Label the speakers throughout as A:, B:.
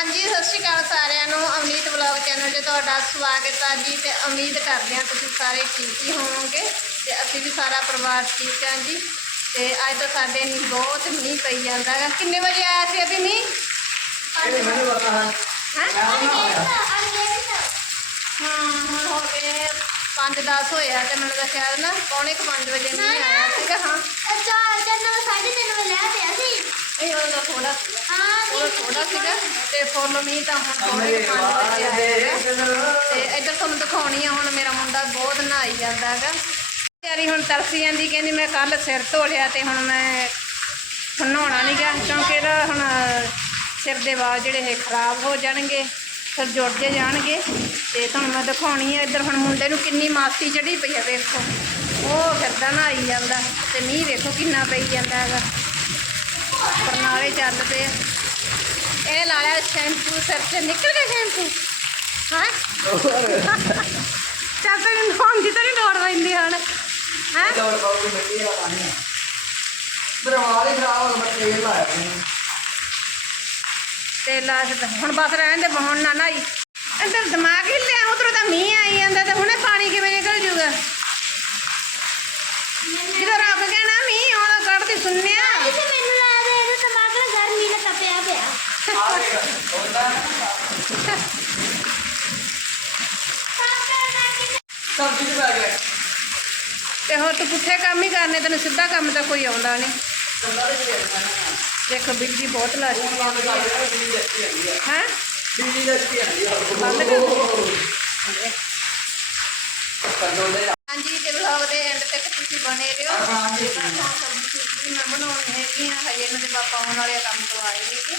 A: ਹਾਂਜੀ ਸਤਿ ਸ਼੍ਰੀ ਅਕਾਲ ਸਾਰਿਆਂ ਨੂੰ। ਅਮਨੀਤ ਵਲੌਗ ਚੈਨਲ 'ਤੇ ਤੁਹਾਡਾ ਸਵਾਗਤ ਹੈ ਜੀ ਤੇ ਉਮੀਦ ਕਰਦੇ ਹਾਂ ਤੁਸੀਂ ਸਾਰੇ ਠੀਕ ਹੀ ਹੋਵੋਗੇ ਤੇ ਅਸੀਂ ਵੀ ਸਾਰਾ ਪਰਿਵਾਰ ਠੀਕ ਹਾਂ ਜੀ। ਤੇ ਅੱਜ ਤਾਂ ਸਾਡੇ ਨਹੀਂ ਬਹੁਤ ਮੀਂਹ ਪਈ ਜਾਂਦਾ ਹੈ ਕਿੰਨੇ ਵਜੇ ਆਇਆ ਸੀ ਅਭੀ ਮੀਂਹ? ਹੈਂ? ਹਾਂ ਹੁਣ ਹੋ ਗਏ 5-10 ਹੋਇਆ ਤੇ ਮੈਨੂੰ ਤਾਂ ਸ਼ਾਇਦ ਨਾ ਪੌਣੇ ਕੁ 5 ਵਜੇ ਮੀਂਹ ਆਇਆ ਸੀਗਾ ਹਾਂ। ਇਹ ਉਹਦਾ ਥੋੜਾ ਥੋੜਾ ਥੋੜਾ ਸੀਗਾ ਤੇ ਫੁੱਲ ਮੀਂਹ ਤਾਂ ਹੁਣ ਪੌਣੇ ਕੁ 5 ਵਜੇ ਆਇਆ। ਤੇ ਇੱਧਰ ਤੁਹਾਨੂੰ ਦਿਖਾਉਣੀ ਆ ਹੁਣ ਮੇਰਾ ਮੁੰਡਾ ਬਹੁਤ ਨਹਾਈ ਜਾਂਦਾ ਹੈਗਾ। ਯਾਰੀ ਹੁਣ ਤਰਸੀ ਜਾਂਦੀ ਕਹਿੰਦੀ ਮੈਂ ਕੱਲ ਸਿਰ ਧੋ ਲਿਆ ਤੇ ਹੁਣ ਮੈਂ ਹੁਣ ਨਹਾਉਣਾ ਨਹੀਂ ਗਾ ਕਿਉਂਕਿ ਇਹਦਾ ਹੁਣ ਸਿਰ ਦੇ ਵਾਲ ਜਿਹੜੇ ਇਹ ਖਰਾਬ ਹੋ ਜਾਣਗੇ। ਫਿਰ ਜੁੜ ਜੇ ਜਾਣਗੇ। ਤੇ ਤੁਹਾਨੂੰ ਮੈਂ ਦਿਖਾਉਣੀ ਆ ਇੱਧਰ ਹੁਣ ਮੁੰਡੇ ਨੂੰ ਕਿੰਨੀ ਮਾਸੀ ਚੜੀ ਪਈ ਆ ਵੇਖੋ। ਉਹ ਫਿਰਦਾ ਨਹਾਈ ਜਾਂਦਾ ਤੇ ਮੀਂਹ ਵੇਖੋ ਕਿੰਨਾ ਪਈ ਜਾਂਦਾ ਹੈਗਾ। ਬਰਨਾਲੇ ਚੱਲਦੇ ਆ। ਇਹ ਲਾ ਲਿਆ ਸ਼ੈਂਪੂ ਸਿਰ ਤੇ ਨਿਕਲ ਗਿਆ ਸ਼ੈਂਪੂ। ਹਾਂ? ਚੱਲ ਤੈਨੂੰ ਨਹਾਉਣ ਦੀ ਤਾਂ ਨਹੀਂ ਲੋੜ ਪੈਂਦੀ ਹੁਣ। ਹੈ? ਤੇ ਹੁਣ ਬਸ ਰਹਿਣ ਦੇ ਹੁਣ ਨਾ ਨਾਈ। ਅੰਦਰ ਦਿਮਾਗ ਹੀ ਲਿਆ ਉਧਰੋਂ ਤਾਂ ਮੀਂਹ ਆਈ ਜਾਂਦਾ ਤੇ ਹੁਣੇ ਪਾਣੀ ਕਿਵੇਂ ਨਿਕਲ ਜੂਗਾ? ਜਦੋਂ ਰੱਬ ਕਹਿਣਾ ਮੀਂਹ ਆਉਂਦਾ ਕੱਢਦੀ ਸੁਣਿਆ।
B: ਸਬਜ਼ੀ ਚ ਪੈ ਗਿਆ।
A: ਤੇ ਹੁਣ ਤੂੰ ਪੁੱਠੇ ਕੰਮ ਹੀ ਕਰਨੇ ਤੈਨੂੰ ਸਿੱਧਾ ਕੰਮ ਤਾਂ ਕੋਈ ਆਉਂਦਾ ਨਹੀਂ ਦੇਖੋ ਬਿਜਲੀ ਬਹੁਤ ਲਾ ਰਹੀ
B: ਨਾ ਬੰਦ ਕਰ ਦੇ ਬਿਜਲੀ ਦੱਸੀ ਆਂਦੀ
A: ਹੈ?
B: ਬਿਜਲੀ
A: ਬੰਦ ਕਰ
B: ਦੇ
A: ਹਾਂਜੀ ਤੇ ਵਲੌਗ ਦੇ ਐਂਡ ਤੱਕ ਤੁਸੀਂ ਬਣੇ ਰਹੋ
B: ਹਾਂ, ਹਾਂਜੀ।
A: ਸਬਜ਼ੀ ਮੈਂ ਬਣਾਉਣੀ ਹੈਗੀ ਆ। ਹਜੇ ਇਹਨਾਂ ਦੇ ਪਾਪਾ ਆਉਣ ਵਾਲੇ ਕੰਮ ਤੋਂ ਆਏ ਨਹੀਂ ਕਿ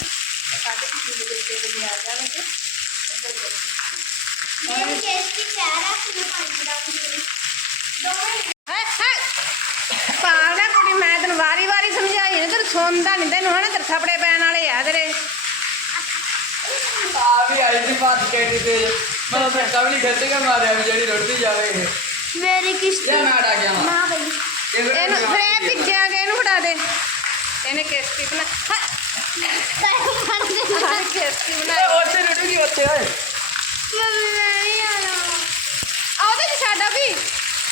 A: ਸਾਡੇ ਕਿਸੇ ਦੇ ਵਿੱਚ ਵਜੇ ਆ ਜਾਣਗੇ। ਇੱਧਰ ਦੇਖੋ। ਹਾਏ ਹਾਏ ਪਾਲ ਨਾ ਕੁੜੀ ਮੈਂ ਤੈਨੂੰ ਵਾਰੀ ਵਾਰੀ ਸਮਝਾਈ ਨੇ ਤੈਨੂੰ ਸੁਣਦਾ ਨਹੀਂ ਤੈਨੂੰ ਹਨਾ ਤੇਰੇ ਥਪੜੇ ਪੈਣ ਵਾਲੇ ਆ ਤੇਰੇ।
B: ਆ ਵੀ ਆਈ ਸੀ ਬਾਤ ਕਹਿ ਤੇ ਮੈਂ ਤਾਂ ਕਵਲੀ ਨਹੀਂ ਖੱਟ ਕੇ ਮਾਰਿਆ ਵੀ ਜਿਹੜੀ ਰੁੜਦੀ ਜਾਵੇ ਇਹ।
C: ਮੇਰੀ ਕਿਸ਼ਤੀ
B: ਲੈ ਮੈਂ ਅੜਾ ਗਿਆ
C: ਨਾ
B: ਮਾਂ
C: ਬਈ।
A: ਇਹਨੂੰ ਫਿਰ ਇਹ ਭਿੱਜਿਆ ਗਿਆ ਇਹਨੂੰ ਫੜਾ ਦੇ। ਇਹਨੇ ਕੇਸਟੀ ਬਣਾ
C: ਤੈਨੂੰ ਫੜ ਦੇ
A: ਹਾਏ ਕੇਸਟੀ
B: ਓਏ
A: ਬਣਾਈ।
B: ਉੱਥੇ ਰੁੜੂਗੀ ਉੱਥੇ ਓਏ।
C: ਮੰਮੀ ਨਹੀਂ ਆਣਾ
A: ਆ ਉਹਦੇ ਚ ਸਾਡਾ ਵੀ।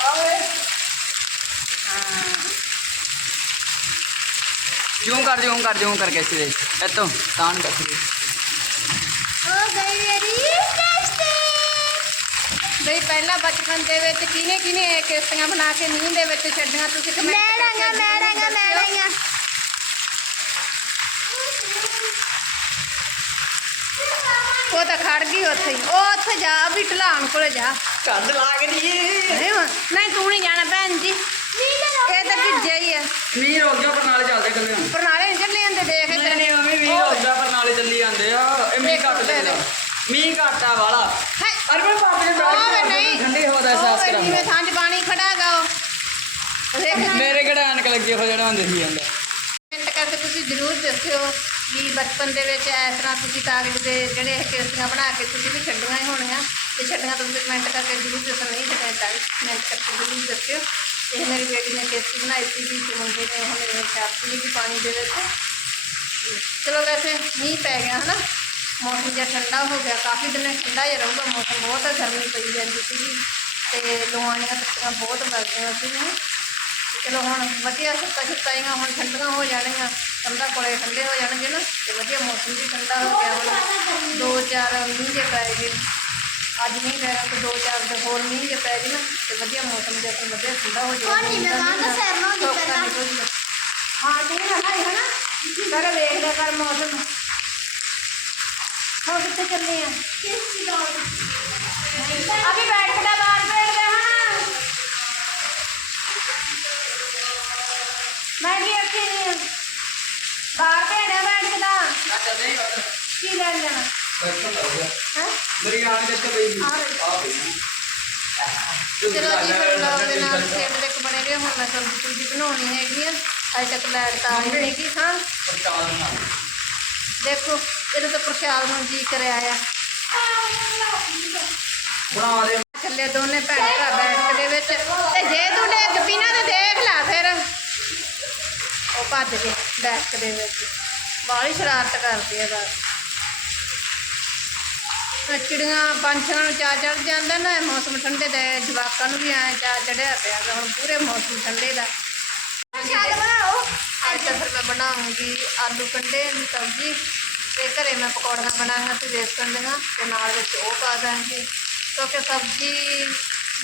B: ਆਵੇ ਜੂਮ ਕਰ ਕੈਸੇ ਦੇ ਐਤੋਂ ਤਾਨ ਕਰ ਦੇ
C: ਉਹ ਗਈ ਮੇਰੀ ਕਿਸ਼ਤੀ
A: ਬਈ ਪਹਿਲਾਂ ਬਚਪਨ ਦੇ ਵਿੱਚ ਕਿਹਨੇ ਕਿਹਨੇ ਇਹ ਕੇਸਟੀਆਂ ਬਣਾ ਕੇ ਮੀਂਹ ਦੇ ਵਿੱਚ ਛੱਡੀਆਂ? ਤੁਸੀਂ ਕਮੈਂਟ
C: ਮੈਂ
A: ਕਰਕੇ
C: ਰੰਗਾ ਮੈਂ
A: ਜ਼ਰੂਰ
C: ਰੰਗਾ ਮੈਂ
A: ਦੱਸਿਓ।
C: ਰੰਗਾ।
A: ਉਹ ਤਾਂ ਖੜ ਗਈ ਉੱਥੇ ਹੀ। ਉਹ ਉੱਥੇ ਜਾ ਵੀ ਢਲਾਣ ਕੋਲੇ ਜਾ।
B: ਕੰਦ ਲੱਗਦੀ
A: ਨਹੀਂ ਹੁਣ- ਨਹੀਂ ਤੂੰ ਨਹੀਂ ਜਾਣਾ ਭੈਣ ਜੀ? ਇਹ ਤਾਂ ਭਿੱਜਿਆ ਹੀ ਆ।
B: ਮੀਂਹ ਰੁਕ ਗਿਆ ਪਰ ਨਾਲੇ ਚੱਲਦੇ ਕੱਲੇ
A: ਪਰਨਾਲੇ ਨਹੀਂ ਚੱਲੇ ਜਾਂਦੇ ਦੇਖ
B: ਨਹੀਂ ਨਹੀਂ ਮੰਮੀ
A: ਉਹ-
B: ਰੁਕ ਗਿਆ ਪਰ ਨਾਲੇ ਚੱਲੀ ਜਾਂਦੇ ਆ। ਇਹ ਮੀਂਹ ਘੱਟ ਲੱਗਦਾ ਮੀਂਹ ਘੱਟ ਵਾਲਾ।
A: ਹਾਏ
B: ਅਰੇ ਮੈਂ ਪਾਪ ਦੇ
A: ਉਹ ਵੇ ਨਹੀਂ।
B: ਠੰਡੀ ਹੋਦਾ
A: ਉਹ
B: ਸਾਫ਼ ਕਰਾਂ
A: ਜਿਵੇਂ ਥਾਂ 'ਚ ਪਾਣੀ ਖੜਾ ਗਾ ਉਹ। ਦੇਖ।
B: ਮੇਰੇ ਕਿਹੜਾ ਐਨਕ ਲੱਗੇ ਹੋ ਜਿਹੜਾ ਹੁੰਦੇ ਸੀ ਜਾਂਦਾ।
A: ਕਮੈਂਟ ਕਰਕੇ ਤੁਸੀਂ ਜ਼ਰੂਰ ਦੱਸਿਓ ਵੀ ਬਚਪਨ ਦੇ ਵਿੱਚ ਇਸ ਤਰ੍ਹਾਂ ਤੁਸੀਂ ਕਾਗਜ਼ ਦੇ ਜਿਹੜੇ ਇਹ ਕਿਸ਼ਤੀਆਂ ਬਣਾ ਕੇ ਤੁਸੀਂ ਵੀ ਛੱਡੀਆਂ ਹੀ ਹੋਣੀਆਂ। ਤੇ ਛੱਡੀਆਂ ਤੁਸੀਂ ਕਮੈਂਟ ਕਰਕੇ ਜ਼ਰੂਰ ਦੱਸੋ ਨਹੀਂ ਤਾਂ ਕਮੈਂਟ ਕਰਕੇ ਜ਼ਰੂਰ ਦੱਸਿਓ। ਇਹ ਮੇਰੀ ਬੇਟੀ ਨੇ ਕਿਸ਼ਤੀ ਬਣਾਈ ਸੀ ਵੀ ਤੇ ਮੁੰਡੇ ਨੇ ਹੁਣ ਛਾਪੀ ਵੀ ਪਾਣੀ ਦੇ ਵਿੱਚ ਚਲੋ ਵੈਸੇ ਮੀਂਹ ਪੈ ਗਿਆ ਹਨਾ ਮੌਸਮ ਜਿਹਾ ਠੰਡਾ ਹੋ ਗਿਆ ਕਾਫੀ ਦਿਨ ਠੰਡਾ ਹੀ ਰਹੂਗਾ ਮੌਸਮ ਬਹੁਤ ਗਰਮੀ ਪਈ ਜਾਂਦੀ ਸੀ ਤੇ ਲੋਹਾਣੀਆਂ ਤੱਕਾਂ ਬਹੁਤ ਲੱਗਦੀਆਂ ਸੀ ਤੇ ਚਲੋ ਹੁਣ ਵਧੀਆ ਸੁੱਕਾ ਸੁੱਕਾਈਆਂ ਹੁਣ ਠੰਡੀਆਂ ਹੋ ਜਾਣਗੀਆਂ ਕੰਧਾਂ ਕੋਲੇ ਠੰਡੇ ਹੋ ਜਾਣਗੇ ਨਾ ਤੇ ਵਧੀਆ ਮੌਸਮ ਵੀ ਠੰਡਾ ਹੋ ਗਿਆ ਹੁਣ ਦੋ ਚਾਰ ਮੀਂਹ ਜੇ ਪੈ ਗਏ ਅੱਜ ਮੀਂਹ ਪੈਣਾ ਤੇ ਦੋ ਚਾਰ ਦਿਨ ਹੋਰ ਮੀਂਹ ਜੇ ਪੈ ਨਾ ਤੇ ਵਧੀਆ ਮੌਸਮ ਜਿਹਾ ਤੇ ਵਧੀਆ ਠੰਡਾ ਹੋ ਜਾਊਗਾ
C: ਹੋਰ ਨੀ, ਮੈਂ ਮਾਂ ਦਾ ਸਿਰ ਪਹਿਲਾਂ।
A: ਨਿਕਲ ਜਾਊ। ਹਾਂ ਤੂੰ ਨਾ ਹੈ ਹਨਾ ਪਹਿਲਾਂ ਵੇਖ ਲਿਆ ਕਰ ਮੌਸਮ। ਹੁਣ ਕਿੱਥੇ ਚੱਲੇ ਆ?
C: ਕਿਸ਼ਤੀ ਦਾ
A: ਅਭੀ ਬੈਠ ਕੇ ਬਾਹਰ ਬੈਠਦੇ ਹਾਂ ਮੈਂ ਵੀ ਅੱਖੀ ਨਹੀਂ ਬਾਹਰ ਭੇੜਿਆ ਬੈਠ ਕੇ ਲੈਣ ਜਾਣਾ? ਹੈ
B: ਮੇਰੀ ਆਣ ਕਿੱਥੇ
A: ਆ ਰਹੀ।
B: ਆ ਪਈ
A: ਚਲੋ ਜੀ ਫਿਰ ਵਲੌਗ ਦੇ ਨਾਲ ਸੇਵ ਦੇ ਬਣੇ ਰਹੇ। ਹੁਣ ਮੈਂ ਸਬਜ਼ੀ ਸੁਬਜ਼ੀ ਬਣਾਉਣੀ ਹੈਗੀ ਆ। ਅਜੇ ਤੱਕ ਲੈਟ ਤਾਂ ਆਈ ਹੈਗੀ ਹਾਂ। ਦੇਖੋ ਇਹਨੂੰ ਤਾਂ ਪ੍ਰਸ਼ਾਦ ਨੂੰ ਜੀ ਕਰਿਆ ਆ।
B: ਬਣਾ ਦੇ।
A: ਚੱਲੇ ਦੋਨੇ ਭੈਣ ਭਰਾ ਬੈਠ ਦੇ ਵਿੱਚ। ਤੇ ਜੇ ਤੂੰ ਡਿੱਗ ਪਈ ਨਾ ਤੇ ਦੇਖ ਲੈ ਫਿਰ। ਉਹ ਭੱਜ ਗਏ ਡੈਸਕ ਦੇ ਵਿੱਚ। ਬਾਹਲੀ ਸ਼ਰਾਰਤ ਕਰਦੀ ਹੈ ਬਸ। ਚਿੜੀਆਂ ਪੰਛੀਆਂ ਨੂੰ ਚਾਅ ਚੜ ਜਾਂਦਾ ਨਾ ਮੌਸਮ ਠੰਡੇ ਦਾ ਜਵਾਕਾਂ ਨੂੰ ਵੀ ਐਂ ਚਾਅ ਚੜਿਆ ਪਿਆ ਗਾ ਹੁਣ ਪੂਰੇ ਮੌਸਮ ਠੰਡੇ ਦਾ। ਅੱਜ ਤਾਂ ਫਿਰ ਮੈਂ ਬਣਾਉਂਗੀ ਆਲੂ ਕੰਡੇ ਦੀ ਸਬਜ਼ੀ। ਤੇ ਘਰੇ ਮੈਂ ਪਕੌੜੀਆਂ ਬਣਾਉਣੀਆਂ ਤੇ ਵੇਸਣ ਦੀਆਂ ਤੇ ਨਾਲ ਵਿੱਚ ਉਹ ਪਾ ਦਾਂਗੀ। ਕਿਉਂਕਿ ਸਬਜ਼ੀ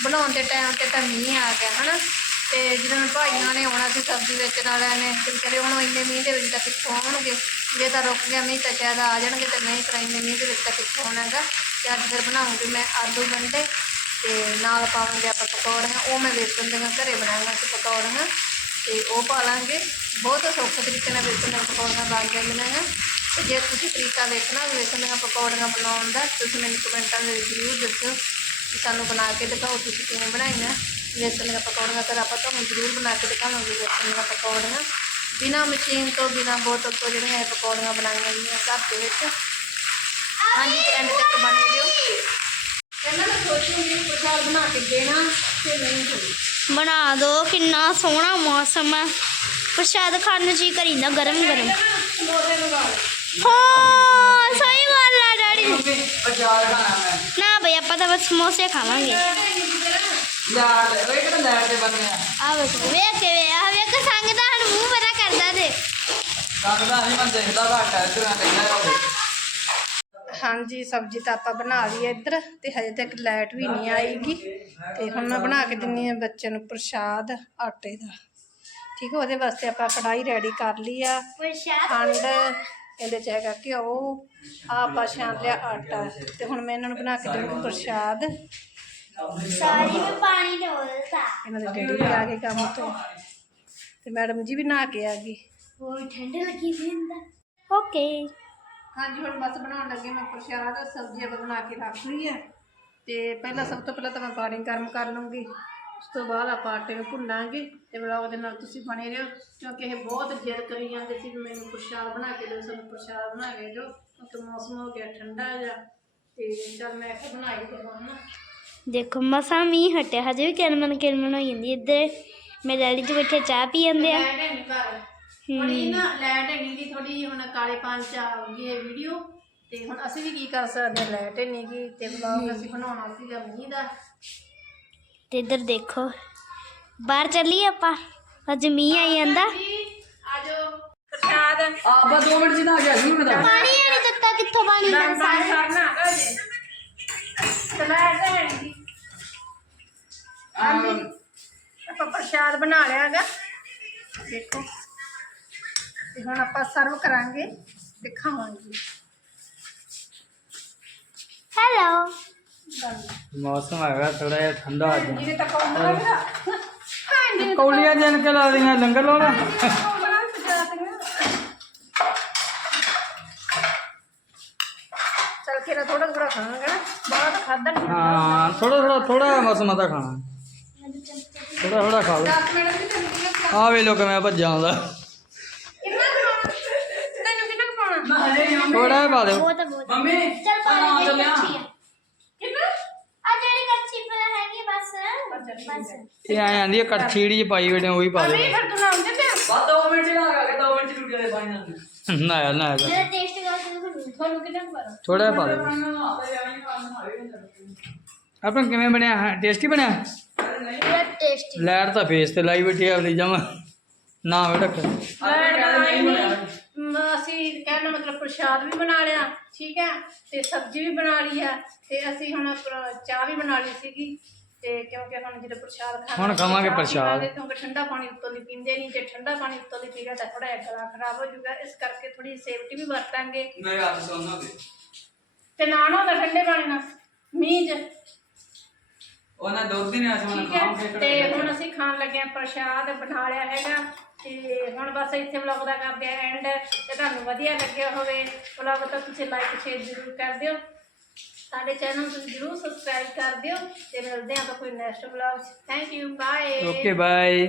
A: ਬਣਾਉਣ ਦੇ ਟਾਈਮ ਤੇ ਤਾਂ ਮੀਂਹ ਆ ਗਿਆ ਹਨਾ? ਤੇ ਜਦੋਂ ਭਾਈਆਂ ਨੇ ਆਉਣਾ ਸੀ ਸਬਜ਼ੀ ਵੇਚਣ ਵਾਲਿਆਂ ਨੇ, ਤੇ ਵਿਚਾਰੇ ਹੁਣ ਇੰਨੇ ਮੀਂਹ ਦੇ ਵਿੱਚ ਤਾਂ ਕਿੱਥੋਂ ਆਉਣਗੇ? ਜੇ ਤਾਂ ਰੁਕ ਗਿਆ ਮੀਂਹ ਤਾਂ ਸ਼ਾਇਦ ਆ ਜਾਣਗੇ ਤੇ ਨਹੀਂ ਤਾਂ ਇੰਨੇ ਮੀਂਹ ਦੇ ਵਿੱਚ ਤਾਂ ਕਿੱਥੋਂ ਆਉਣਾ ਹੈਗਾ? ਤੇ ਅੱਜ ਫਿਰ ਬਣਾਉਂਗੀ ਮੈਂ ਆਲੂ ਗੰਢੇ ਤੇ ਨਾਲ ਪਾਵਾਂਗੇ ਆਪਾਂ ਪਕੌੜੀਆਂ, ਉਹ ਮੈਂ ਵੇਸਣ ਦੀਆਂ ਘਰੇ ਬਣਾਉਣੀਆਂ ਸੀ ਪਕੌੜੀਆਂ ਤੇ ਉਹ ਪਾ ਲਾਂਗੇ। ਬਹੁਤ ਸੌਖੇ ਤਰੀਕੇ ਨਾਲ ਵੇਚਣ ਦੀਆਂ ਪਕੌੜੀਆਂ ਬਣ ਜਾਂਦੀਆਂ ਨੇ। ਤੇ ਜੇ ਤੁਸੀਂ ਤਰੀਕਾ ਵੇਖਣਾ ਵੇਸਣ ਦੀਆਂ ਪਕੌੜੀਆਂ ਬਣਾਉਣ ਦਾ, ਤੁਸੀਂ ਮੈਨੂੰ ਕਮੈਂਟਾਂ ਦੇ ਜ਼ਰੂਰ ਦੱਸਿਓ ਕਿ ਸਾਨੂੰ ਬਣਾ ਕੇ ਦਿਖਾਓ ਤੁਸੀਂ ਕਿਵੇਂ ਬਣਾਈਆਂ। ਵੇਸਣ ਦੀਆਂ ਪਕੌੜੀਆਂ ਤਾਂ ਆਪਾਂ ਤੁਹਾਨੂੰ ਜ਼ਰੂਰ ਬਣਾ ਕੇ ਦਿਖਾਵਾਂਗੇ ਵੇਸਣ ਦੀਆਂ ਪਕੌੜੀਆਂ। ਬਿਨਾ ਮਸ਼ੀਨ ਤੋਂ ਬਿਨਾ ਬੋਤਲ ਤੋਂ ਜਿਹੜੀਆਂ ਇਹ ਪਕੌੜੀਆਂ ਬਣਾਈਆਂ ਗਈਆਂ ਘਰ ਦੇ ਵਿੱਚ। ਹਾਂਜੀ ਐਂਡ ਤੱਕ ਬਣੇ ਦਿਓ ਕਹਿੰਦਾ ਮੈਂ ਸੋਚੂਗੀ ਪ੍ਰਸ਼ਾਦ ਬਣਾ ਕੇ ਦੇਣਾ ਤੇ ਨਹੀਂ ਹੋਈ।
C: ਬਣਾ ਦੋ ਕਿੰਨਾ ਸੋਹਣਾ ਮੌਸਮ ਹੈ ਪ੍ਰਸ਼ਾਦ ਖਾਣ ਨੂੰ ਜੀ ਕਰੀਂਦਾ ਗਰਮ ਗਰਮ। ਹਾਂ ਸਹੀ ਗੱਲ ਹੈ ਡੈਡੀ। ਨਾ ਬਈ ਆਪਾਂ ਤਾਂ ਬਸ ਸਮੋਸੇ ਖਾਵਾਂਗੇ।
B: ਯਾਰ ਉਹ ਕਿਹੜਾ ਲੈਟ ਤੇ ਬੰਨੇ ਆ
C: ਆ ਵੇਖ ਵੇਖ ਕੇ ਵੇ ਆ ਵੇਖ ਸੰਗਦਾ ਹਣ ਮੂੰਹ ਬੜਾ ਕਰਦਾ ਤੇ
B: ਕੰਗਦਾ ਨਹੀਂ ਮੈਂ ਦੇਖਦਾ ਘੱਟ ਹੈ ਇਧਰ ਕਹਿੰਦਾ
A: ਹਾਂਜੀ ਸਬਜ਼ੀ ਤਾਂ ਆਪਾਂ ਬਣਾ ਲਈ ਹੈ ਇੱਧਰ ਤੇ ਹਜੇ ਤੱਕ ਲਾਈਟ ਵੀ ਨਹੀਂ ਆਏਗੀ ਤੇ ਹੁਣ ਮੈਂ ਬਣਾ ਕੇ ਦਿੰਨੀ ਆ ਬੱਚੇ ਨੂੰ ਪ੍ਰਸ਼ਾਦ ਆਟੇ ਦਾ। ਠੀਕ ਹੈ ਉਹਦੇ ਵਾਸਤੇ ਆਪਾਂ ਕੜਾਈ ਰੈਡੀ ਕਰ ਲਈ ਆ।
C: ਪ੍ਰਸ਼ਾਦ?
A: ਖੰਡ ਇਹਦੇ ਚ ਹੈਗਾ ਘਿਓ ਆ ਆਪਾਂ ਛਾਣ ਲਿਆ ਆਟਾ ਤੇ ਹੁਣ ਮੈਂ ਇਹਨਾਂ ਨੂੰ ਬਣਾ ਕੇ ਦਊਂਗੀ ਪ੍ਰਸ਼ਾਦ।
C: ਸਾਰੀ ਵਿੱਚ ਪਾਣੀ ਡੋਲਤਾ
A: ਇਹਨਾਂ ਦੇ ਡੈਡੀ ਵੀ ਆ ਗਏ ਕੰਮ ਤੋਂ। ਤੇ ਮੈਡਮ ਜੀ ਵੀ ਨਹਾ ਕੇ ਆ ਗਈ।
C: ਹੋਰ ਠੰਡ ਲੱਗੀ ਵੀ ਹੁੰਦਾ ਓਕੇ।
A: ਹਾਂਜੀ ਹੁਣ ਬਸ ਬਣਾਉਣ ਲੱਗੇ ਮੈਂ ਪ੍ਰਸ਼ਾਦ ਸਬਜ਼ੀ ਆਪਾਂ ਬਣਾ ਕੇ ਰੱਖ ਲਈ ਹੈ ਤੇ ਪਹਿਲਾਂ ਸਭ ਤੋਂ ਪਹਿਲਾਂ ਤਾਂ ਮੈਂ ਪਾਣੀ ਗਰਮ ਕਰ ਲੂੰਗੀ ਉਸ ਤੋਂ ਬਾਅਦ ਆਪਾਂ ਆਟੇ ਨੂੰ ਭੁੰਨਾਂਗੇ ਤੇ ਵਲੌਗ ਦੇ ਨਾਲ ਤੁਸੀਂ ਬਣੇ ਰਹੋ। ਕਿਉਂਕਿ ਇਹ ਬਹੁਤ ਜਿੱਦ ਕਰੀ ਜਾਂਦੇ ਸੀ ਮੈਨੂੰ ਪ੍ਰਸ਼ਾਦ ਬਣਾ ਕੇ ਦਿਓ ਸਾਨੂੰ ਪ੍ਰਸ਼ਾਦ ਬਣਾ ਕੇ ਦਿਓ। ਕਿਉਂਕਿ ਮੌਸਮ ਹੋ ਗਿਆ ਠੰਡਾ ਜਿਹਾ। ਤੇ ਚਲ ਮੈਂ ਕਿਹਾ ਬਣਾਈ ਦਵਾਂ ਨਾ
C: ਦੇਖੋ ਮਸਾ ਮੀਂਹ ਹਟਿਆ ਹਜੇ ਵੀ ਕਿਲਮਨ ਕਿਲਮਨ ਹੋ ਜਾਂਦੀ ਇੱਧਰ ਮੇਰੇ ਡੈਡੀ ਜੀ ਬੈਠੇ ਚਾਹ ਪੀ ਜਾਂਦੇ ਆ।
A: ਲੈਟ ਹੈ ਨਹੀਂ ਘਰ ਥੋੜੀ ਨਾ ਲੈਟ ਹੈਗੀ ਦੀ ਥੋੜੀ ਹੁਣ ਕਾਲੇ ਪੰਚ ਆ ਗਈ ਇਹ ਵੀਡੀਓ। ਤੇ ਹੁਣ ਅਸੀਂ ਵੀ ਕੀ ਕਰ ਸਕਦੇ ਹਾਂ ਲੈਟ ਨਹੀਂ ਗਈ ਤੇ ਵਲੌਗ ਅਸੀਂ ਬਣਾਉਣਾ ਸੀਗਾ ਮੀਂਹ ਦਾ।
C: ਤੇ ਇੱਧਰ ਦੇਖੋ ਬਾਹਰ ਚੱਲੀਏ ਆਪਾਂ। ਅੱਜ ਮੀਂਹ ਆਈ ਜਾਂਦਾ।
A: ਆਜੋ। ਪ੍ਰਸ਼ਾਦ।
B: ਆ ਬਸ 2 ਮਿੰਟ ਆ ਗਿਆ ਸੀ ਮੈਂ ਤਾਂ।
C: ਪਾਣੀ ਨਹੀਂ ਦਿੱਤਾ ਕਿੱਥੋਂ ਪਾਣੀ
A: ਗਰਮ ਪਾਣੀ ਕਰਨਾ ਤੇ ਲੈਟ ਹੈ ਨਹੀਂ ਆਪਾਂ ਪ੍ਰਸ਼ਾਦ ਬਣਾ ਲਿਆ ਹੈਗਾ ਦੇਖੋ ਤੇ ਹੁਣ ਆਪਾਂ ਸਰਵ ਕਰਾਂਗੇ ਤੇ ਖਾਵਾਂਗੇ
C: ਹੈਲੋ
B: ਮੌਸਮ ਹੈਗਾ ਥੋੜਾ ਜਿਹਾ ਠੰਡਾ ਅੱਜ
A: ਜਿਹਨੇ ਤੱਕ ਆਉਂਦਾ ਹੈਗਾ ਹਾਂ ਜੀ
B: ਕੌਲੀਆਂ ਜਨ ਕੇ ਲਾ ਦੀਆਂ ਲੰਗਰ ਲਾਉਣਾ
A: ਚਲ ਕੇ ਥੋੜਾ ਥੋੜਾ ਖਾਵਾਂਗੇ ਨਾ ਬਾਹਰ ਖਾਦਾ ਨਹੀਂ
B: ਹਾਂ ਥੋੜਾ ਥੋੜਾ ਥੋੜਾ ਮੌਸਮ ਦਾ ਖਾਣਾ ਥੋੜਾ ਥੋੜਾ ਖਾ ਲਓ
A: 10 ਮਿੰਟ ਵੀ ਚੱਲਦੀ ਹੈ
B: ਆ ਵੇ ਲੋਕ ਮੈਂ ਭੱਜਾਂ ਆਉਂਦਾ
A: ਕਿੰਨਾ ਖਾਣਾ ਤੈਨੂੰ ਕਿੰਨਾ ਕੁ ਪਾਉਣਾ
B: ਥੋੜਾ ਜਿਹਾ ਪਾ ਦਿਓ।
C: ਬਹੁਤ ਬਹੁਤ
B: ਮੰਮੀ
C: ਚੱਲ ਪਾਣੀ ਦੀ ਕੱਚੀ ਆ।
A: ਕਿੰਨਾ
C: ਆ ਜਿਹੜੀ ਕੱਚੀ ਪਰ ਹੈਗੀ ਬਸ। ਬਸ।
B: ਇਹ ਐ ਆਂਦੀ ਹੈ ਕੜਛੀ ਜਿਹੜੀ ਪਾਈ ਬੈਠੇ ਉਹੀ ਪਾ
A: ਨਹੀਂ
B: ਦਿਓ
A: ਫਿਰ ਤੂੰ ਨਾਮ ਦਿੰਦੇ
B: ਬਸ 2 ਮਿੰਟ ਚ ਆ ਗਿਆ 2 ਮਿੰਟ ਚ ਰੁਕ ਜਾਏ ਪਾਣੀ ਨਾਲ। ਨਾ ਯਾਰ ਨਾ ਯਾਰ।
C: ਜਿਹੜਾ ਟੇਸਟ ਕਰਕੇ ਤੁਹਾਨੂੰ
A: ਤੁਹਾਨੂੰ ਕਿੰਨਾ ਕੁ ਪਾਣਾ
B: ਥੋੜਾ ਜਿਹਾ ਪਾ ਦਿਓ। ਆਪਣਾ ਕਿਵੇਂ ਬਣਿਆ? ਟੇਸਟੀ ਬਣਿਆ?
C: ਟੇਸਟੀ
B: ਲੈਟ ਤਾਂ ਫੇਸ ਤੇ ਲਾਈ ਬੈਠੀ ਆਪਣੀ ਜਮਾ। ਨਾ ਬੇਟਾ
A: ਮ, ਅਸੀਂ ਕਹਿਣ ਦਾ ਮਤਲਬ ਪ੍ਰਸ਼ਾਦ ਵੀ ਬਣਾ ਲਿਆ ਠੀਕ ਹੈ? ਤੇ ਸਬਜ਼ੀ ਵੀ ਬਣਾ ਲਈ ਹੈ। ਤੇ ਅਸੀਂ ਹੁਣ ਪ੍ਰ- ਚਾਹ ਵੀ ਬਣਾ ਲਈ ਸੀਗੀ। ਤੇ ਕਿਉਂਕਿ ਹੁਣ ਜਦੋਂ ਪ੍ਰਸ਼ਾਦ ਖਾਣਾ
B: ਹੁਣ ਖਾਵਾਂਗੇ
A: ਚਾਹ
B: ਪ੍ਰਸ਼ਾਦ।
A: ਪੀਵਾਂਗੇ ਕਿਉਂਕਿ ਠੰਡਾ ਪਾਣੀ ਉੱਤੋਂ ਦੀ ਪੀਂਦੇ ਨਹੀਂ। ਜੇ ਠੰਡਾ ਪਾਣੀ ਉੱਤੋਂ ਦੀ ਪੀਗਾ ਤਾਂ ਥੋੜਾ ਗਲਾ ਖਰਾਬ ਹੋ ਜਾਊਗਾ। ਇਸ ਕਰਕੇ ਥੋੜੀ ਸੇਫਟੀ ਵੀ ਵਰਤਾਂਗੇ।
B: ਦੇ।
A: ਤੇ ਨਾ ਠੰਡੇ ਪਾਣੀ ਨਾਲ ਮੀਂਹ 'ਚ
B: ਉਹਨਾਂ ਦੋ ਦਿਨ ਆਸ
A: ਠੀਕ ਹੈ ਤੇ ਹੁਣ ਅਸੀਂ ਖਾਣ ਲੱਗੇ ਹਾਂ ਪ੍ਰਸ਼ਾਦ ਬਣਾ ਲਿਆ ਹੈਗਾ ਤੇ ਹੁਣ ਬਸ ਇੱਥੇ ਵਲੌਗ ਦਾ ਕਰਦੇ ਆ ਐਂਡ ਤੇ ਤੁਹਾਨੂੰ ਵਧੀਆ ਲੱਗਿਆ ਹੋਵੇ ਵਲੌਗ ਤਾਂ ਤੁਸੀਂ ਲਾਈਕ ਸ਼ੇਅਰ ਜ਼ਰੂਰ ਕਰ ਦਿਓ। ਸਾਡੇ ਚੈਨਲ ਨੂੰ ਜ਼ਰੂਰ ਸਬਸਕ੍ਰਾਈਬ ਕਰ ਦਿਓ ਤੇ ਮਿਲਦੇ ਹਾਂ ਤਾਂ ਕੋਈ next vlog thank you bye
B: okay bye